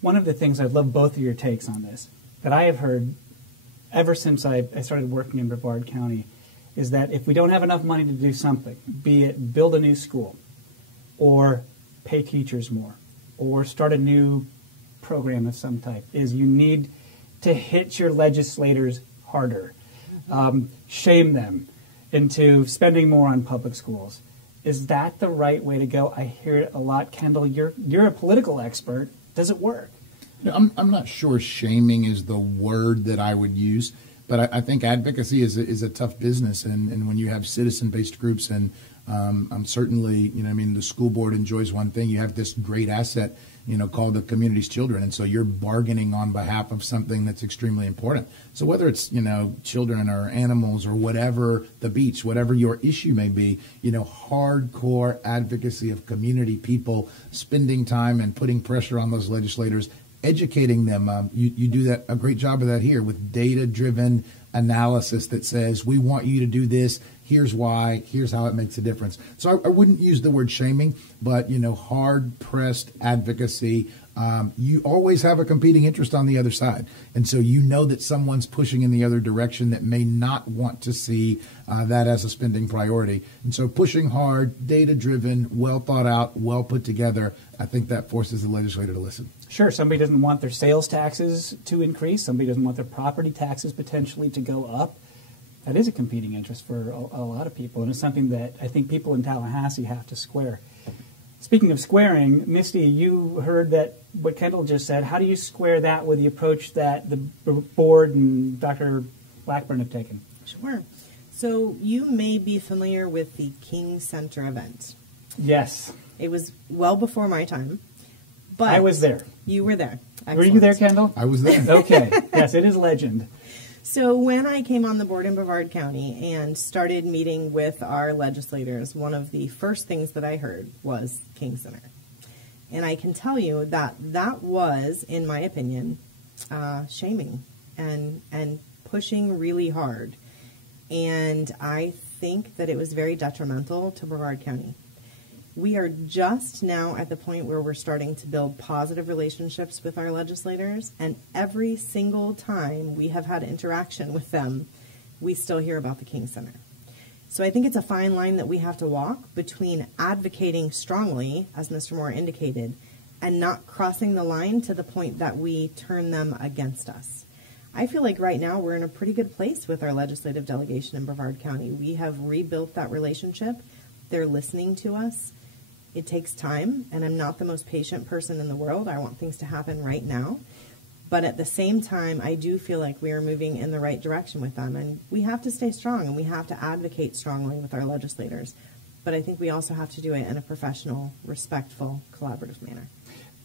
One of the things, I'd love both of your takes on this, that I have heard ever since I started working in Brevard County, is that if we don't have enough money to do something, be it build a new school, or pay teachers more, or start a new program of some type, is you need to hit your legislators harder, shame them into spending more on public schools. Is that the right way to go? I hear it a lot. Kendall, you're a political expert. Does it work? I'm not sure shaming is the word that I would use, but I think advocacy is a tough business, and when you have citizen-based groups, and I'm certainly, the school board enjoys one thing. You have this great asset, called the community's children, and so you're bargaining on behalf of something that's extremely important. So whether it's, children or animals or whatever, the beach, whatever your issue may be, hardcore advocacy of community people spending time and putting pressure on those legislators, educating them. You do a great job of that here with data-driven analysis that says, we want you to do this, here's why, here's how it makes a difference. So I wouldn't use the word shaming, but, hard-pressed advocacy. You always have a competing interest on the other side. And so that someone's pushing in the other direction that may not want to see that as a spending priority. And so pushing hard, data-driven, well thought out, well put together, I think that forces the legislator to listen. Sure, somebody doesn't want their sales taxes to increase. Somebody doesn't want their property taxes potentially to go up. That is a competing interest for a lot of people, and it's something that I think people in Tallahassee have to square. Speaking of squaring, Misty, you heard that what Kendall just said. How do you square that with the approach that the board and Dr. Blackburn have taken? Sure. So you may be familiar with the King Center event. Yes. It was well before my time. But I was there. You were there. Excellent. Were you there, Kendall? I was there. Okay. Yes, it is legend. So when I came on the board in Brevard County and started meeting with our legislators, one of the first things that I heard was King Center. And I can tell you that that was, in my opinion, shaming and pushing really hard. And I think that it was very detrimental to Brevard County. We are just now at the point where we're starting to build positive relationships with our legislators, and every single time we have had interaction with them, we still hear about the King Center. So I think it's a fine line that we have to walk between advocating strongly, as Mr. Moore indicated, and not crossing the line to the point that we turn them against us. I feel like right now we're in a pretty good place with our legislative delegation in Brevard County. We have rebuilt that relationship. They're listening to us. It takes time, and I'm not the most patient person in the world. I want things to happen right now. But at the same time, I do feel like we are moving in the right direction with them. And we have to stay strong, and we have to advocate strongly with our legislators. But I think we also have to do it in a professional, respectful, collaborative manner.